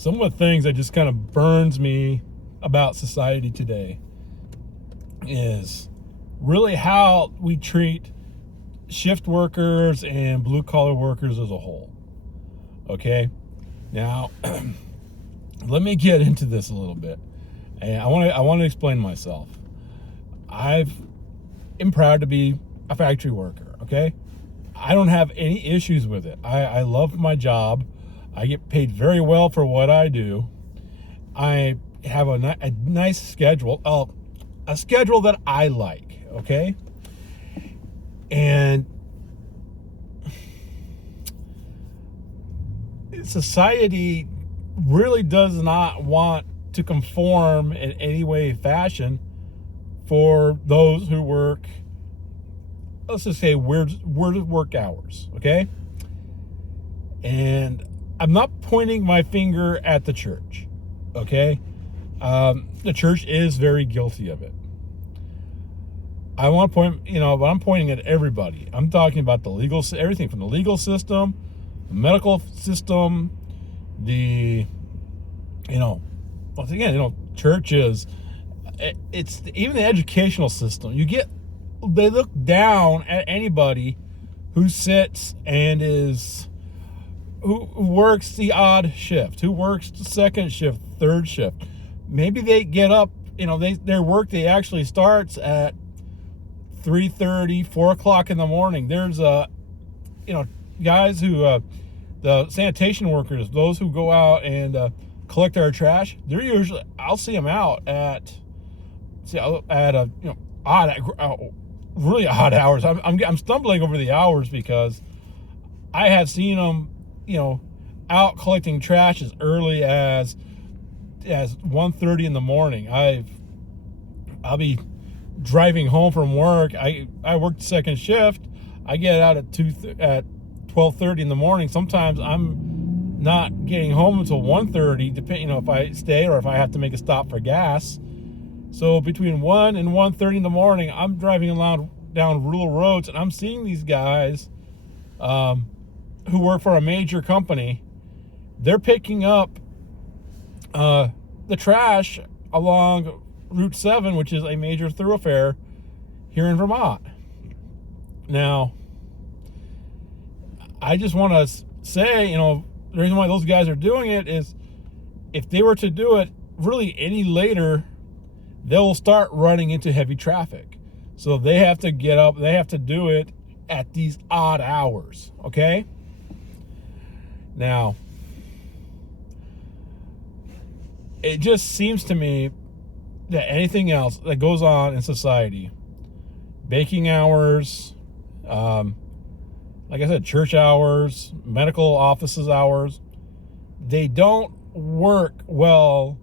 some of the things that just kind of burns me about society today is really how we treat shift workers and blue collar workers as a whole. Okay, now let me get into this a little bit, and I want to explain myself. I'm proud to be a factory worker. Okay, I don't have any issues with it. I love my job. I get paid very well for what I do. I have a nice schedule, a schedule that I like, okay? And society really does not want to conform in any way, fashion for those who work, let's just say, weird work hours, okay? And I'm not pointing my finger at the church, okay? The church is very guilty of it. I want to point, but I'm pointing at everybody. I'm talking about everything from the legal system, the medical system, once again, churches. It's even the educational system. They look down at anybody who sits and who works the odd shift, who works the second shift, third shift. Maybe they get up, their work day actually starts at 3:30, 4 o'clock in the morning. There's guys who, the sanitation workers, those who go out and collect our trash, I'll see them out at really odd hours. I'm stumbling over the hours because I have seen them, out collecting trash as early as 1:30 in the morning. I'll be driving home from work. I work the second shift. I get out at 12:30 in the morning. Sometimes I'm not getting home until 1:30, depending, if I stay or if I have to make a stop for gas. So between 1 and 1:30 in the morning, I'm driving down rural roads, and I'm seeing these guys who work for a major company. They're picking up the trash along Route 7, which is a major thoroughfare here in Vermont. Now, I just want to say, the reason why those guys are doing it is if they were to do it really any later, they'll start running into heavy traffic. So they have to get up, they have to do it at these odd hours, okay? Now, it just seems to me that anything else that goes on in society, baking hours, like I said, church hours, medical offices hours, they don't work well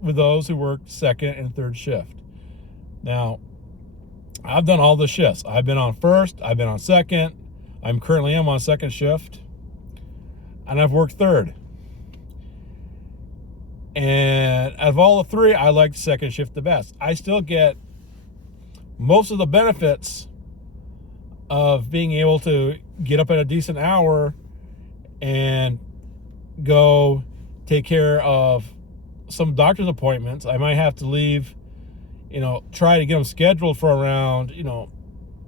with those who work second and third shift. Now, I've done all the shifts. I've been on first, I've been on second, I'm currently on second shift, and I've worked third. And out of all the three, I like second shift the best. I still get most of the benefits of being able to get up at a decent hour and go take care of some doctor's appointments. I might have to leave, try to get them scheduled for around,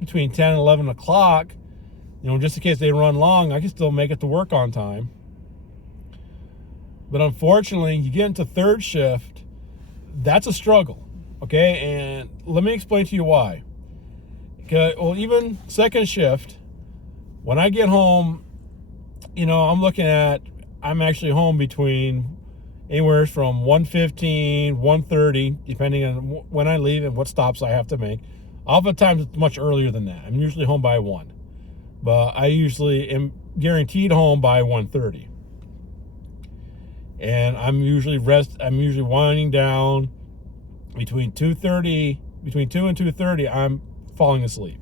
between 10 and 11 o'clock, just in case they run long. I can still make it to work on time. But unfortunately, you get into third shift, that's a struggle, okay? And let me explain to you why. Okay, well, even second shift, when I get home, I'm actually home between anywhere from 1:15, 1:30, depending on when I leave and what stops I have to make. Oftentimes, it's much earlier than that. I'm usually home by 1. But I usually am guaranteed home by 1:30. And I'm usually winding down between 2 and 2:30, I'm falling asleep.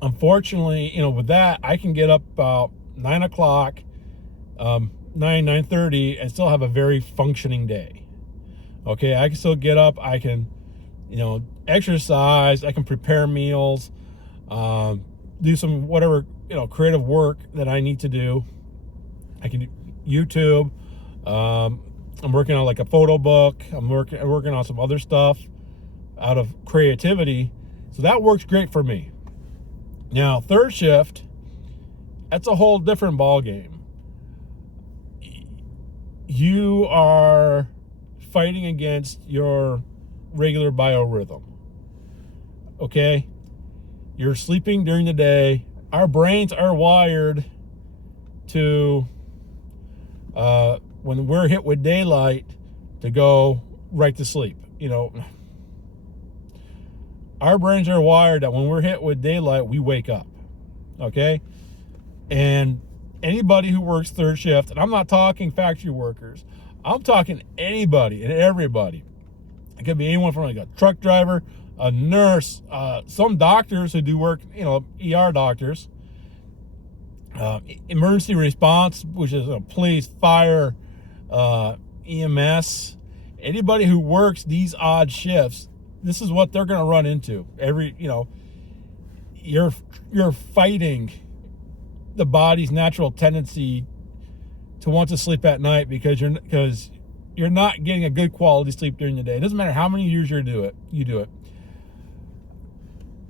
Unfortunately, with that, I can get up about 9 o'clock, 9:30, and still have a very functioning day. Okay, I can still get up, I can, exercise, I can prepare meals, do some whatever, creative work that I need to do. I can YouTube. I'm working on like a photo book. I'm working on some other stuff out of creativity. So that works great for me. Now, third shift, that's a whole different ball game. You are fighting against your regular biorhythm. Okay? You're sleeping during the day. Our brains are wired to, when we're hit with daylight, to go right to sleep. Our brains are wired that when we're hit with daylight, we wake up. Okay? And anybody who works third shift, and I'm not talking factory workers, I'm talking anybody and everybody. It could be anyone from like a truck driver, a nurse, some doctors who do work, ER doctors, emergency response, which is police, fire, EMS, anybody who works these odd shifts, this is what they're going to run into. You're fighting the body's natural tendency to want to sleep at night because you're not getting a good quality sleep during the day. It doesn't matter how many years you do it.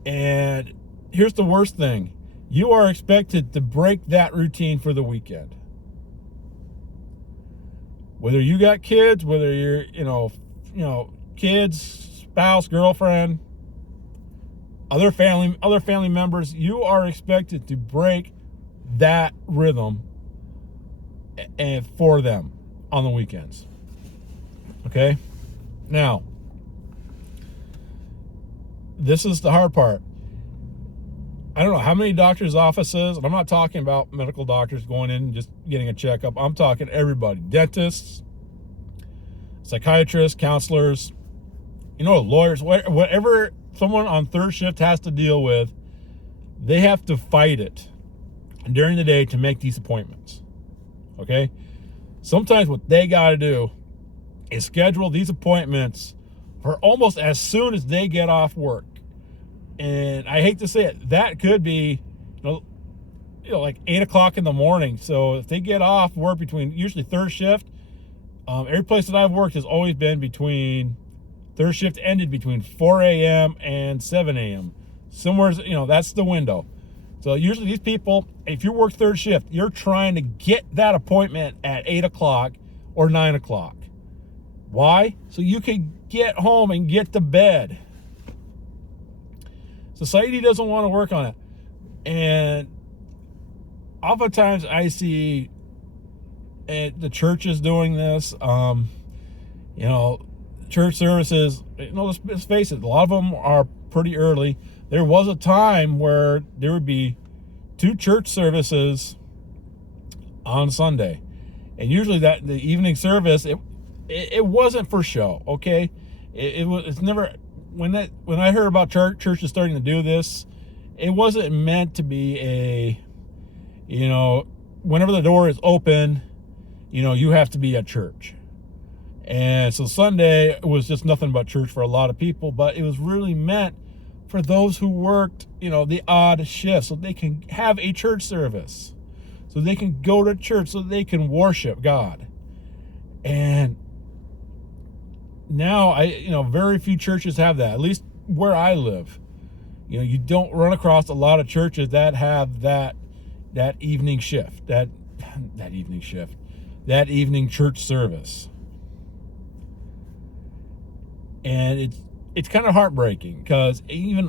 And here's the worst thing. You are expected to break that routine for the weekend. Whether you got kids, whether you're, kids, spouse, girlfriend, other family members, you are expected to break that rhythm and for them on the weekends. Okay? Now, this is the hard part. I don't know how many doctors' offices, and I'm not talking about medical doctors going in and just getting a checkup. I'm talking everybody. Dentists, psychiatrists, counselors, lawyers, whatever someone on third shift has to deal with, they have to fight it during the day to make these appointments. Okay? Sometimes what they got to do is schedule these appointments for almost as soon as they get off work. And I hate to say it, that could be, like 8 o'clock in the morning. So if they get off work between, usually third shift, every place that I've worked has always been between, third shift ended between 4 a.m. and 7 a.m. Somewhere, that's the window. So usually these people, if you work third shift, you're trying to get that appointment at 8 o'clock or 9 o'clock. Why? So you can get home and get to bed. Society doesn't want to work on it. And oftentimes I see the churches doing this. Church services, let's face it, a lot of them are pretty early. There was a time where there would be 2 church services on Sunday. And usually the evening service, it wasn't for show, okay? It's never, when I heard about churches starting to do this, it wasn't meant to be whenever the door is open, you have to be at church. And so Sunday was just nothing but church for a lot of people, but it was really meant for those who worked, the odd shifts, so they can have a church service, so they can go to church, so they can worship God. And now very few churches have that, at least where I live. You don't run across a lot of churches that have that evening shift, that evening church service. And it's kind of heartbreaking, because even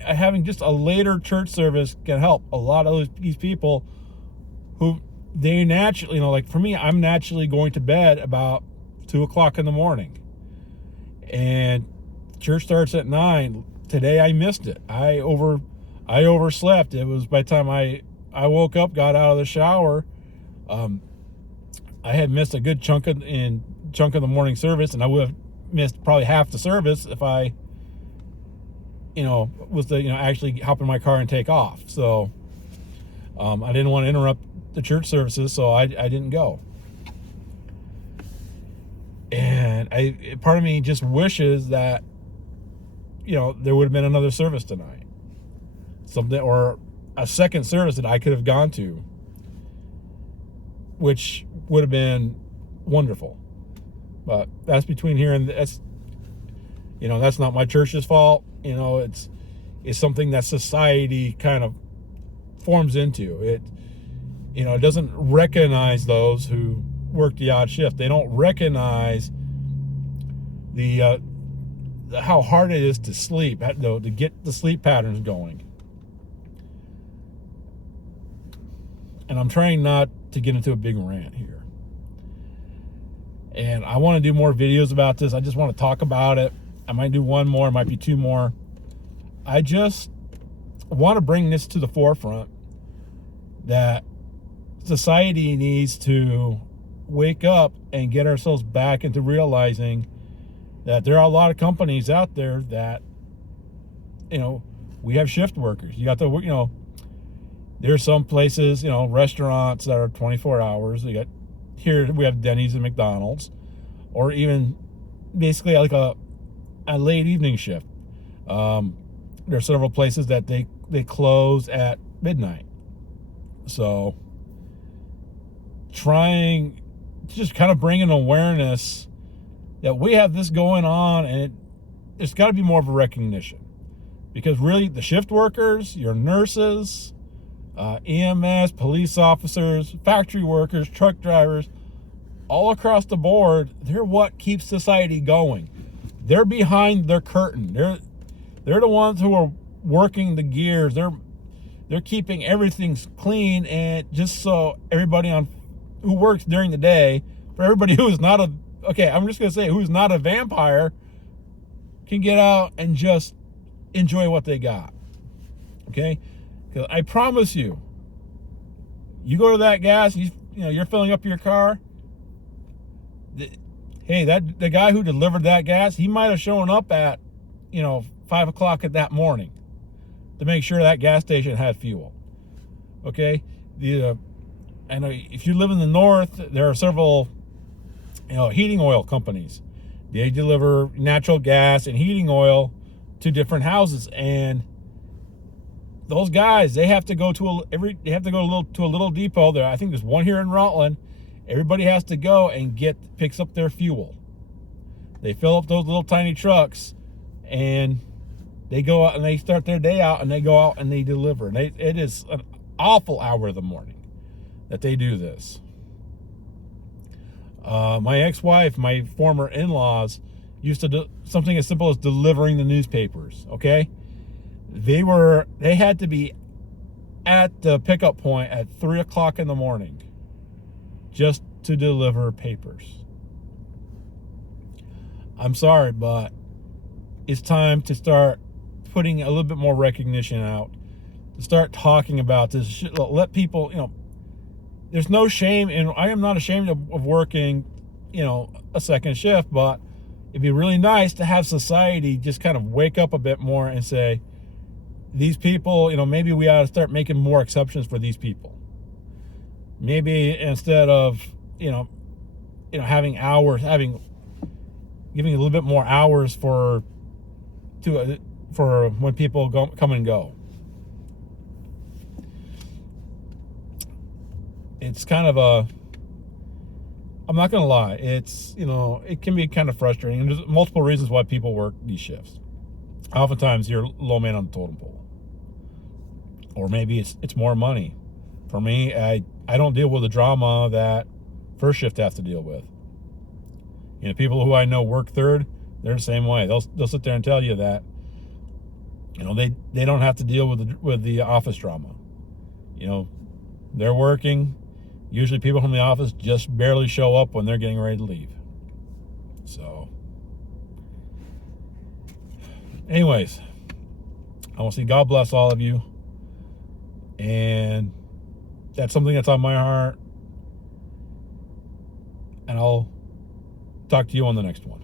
having just a later church service can help a lot of these people who they naturally, like for me, I'm naturally going to bed about 2 o'clock in the morning, and church starts at 9. Today I missed it. I overslept. It was by the time I woke up, got out of the shower, I had missed a good chunk of the morning service, and I would have missed probably half the service if I was to actually hop in my car and take off. So I didn't want to interrupt the church services, so I didn't go. And part of me just wishes that there would have been another service tonight, something, or a second service that I could have gone to which would have been wonderful. But that's between here and that's, that's not my church's fault. It's something that society kind of forms into. It doesn't recognize those who work the odd shift. They don't recognize the how hard it is to sleep, to get the sleep patterns going. And I'm trying not to get into a big rant here. And I want to do more videos about this. I just want to talk about it. I might do one more, it might be two more. I just want to bring this to the forefront that society needs to wake up and get ourselves back into realizing that there are a lot of companies out there that, we have shift workers. You got the, there's some places, restaurants that are 24 hours. Here we have Denny's and McDonald's, or even basically like a late evening shift. There are several places that they close at midnight. So trying to just kind of bring an awareness that we have this going on, and it's got to be more of a recognition. Because really, the shift workers, your nurses, EMS, police officers, factory workers, truck drivers, all across the board, they're what keeps society going. They're behind their curtain. They're the ones who are working the gears. They're keeping everything clean, and just so everybody who works during the day, for everybody who's not who's not a vampire, can get out and just enjoy what they got. Okay? Because I promise you, you go to that gas, you're filling up your car. The guy who delivered that gas, he might have shown up at 5 o'clock at that morning to make sure that gas station had fuel. Okay? I know if you live in the north, there are several heating oil companies. They deliver natural gas and heating oil to different houses, and those guys, they have to go to a little depot there. I think there's one here in Rutland. Everybody has to go and picks up their fuel. They fill up those little tiny trucks, and they go out and they start their day out, and they go out and they deliver. And it is an awful hour of the morning that they do this. My ex-wife, my former in-laws, used to do something as simple as delivering the newspapers. Okay, they had to be at the pickup point at 3 o'clock in the morning just to deliver papers. I'm sorry, but it's time to start putting a little bit more recognition out, to start talking about this. Let people, there's no shame, and I am not ashamed of working, a second shift, but it'd be really nice to have society just kind of wake up a bit more and say, these people, maybe we ought to start making more exceptions for these people. Maybe instead of, having hours, giving a little bit more hours for when people come and go. It's kind of I'm not going to lie. It's, it can be kind of frustrating. And there's multiple reasons why people work these shifts. Oftentimes you're low man on the totem pole. Or maybe it's more money. For me, I don't deal with the drama that first shift has to deal with. People who I know work third, they're the same way. They'll sit there and tell you that, they don't have to deal with the office drama. They're working. Usually people from the office just barely show up when they're getting ready to leave. So, anyways, I want to say God bless all of you. And that's something that's on my heart. And I'll talk to you on the next one.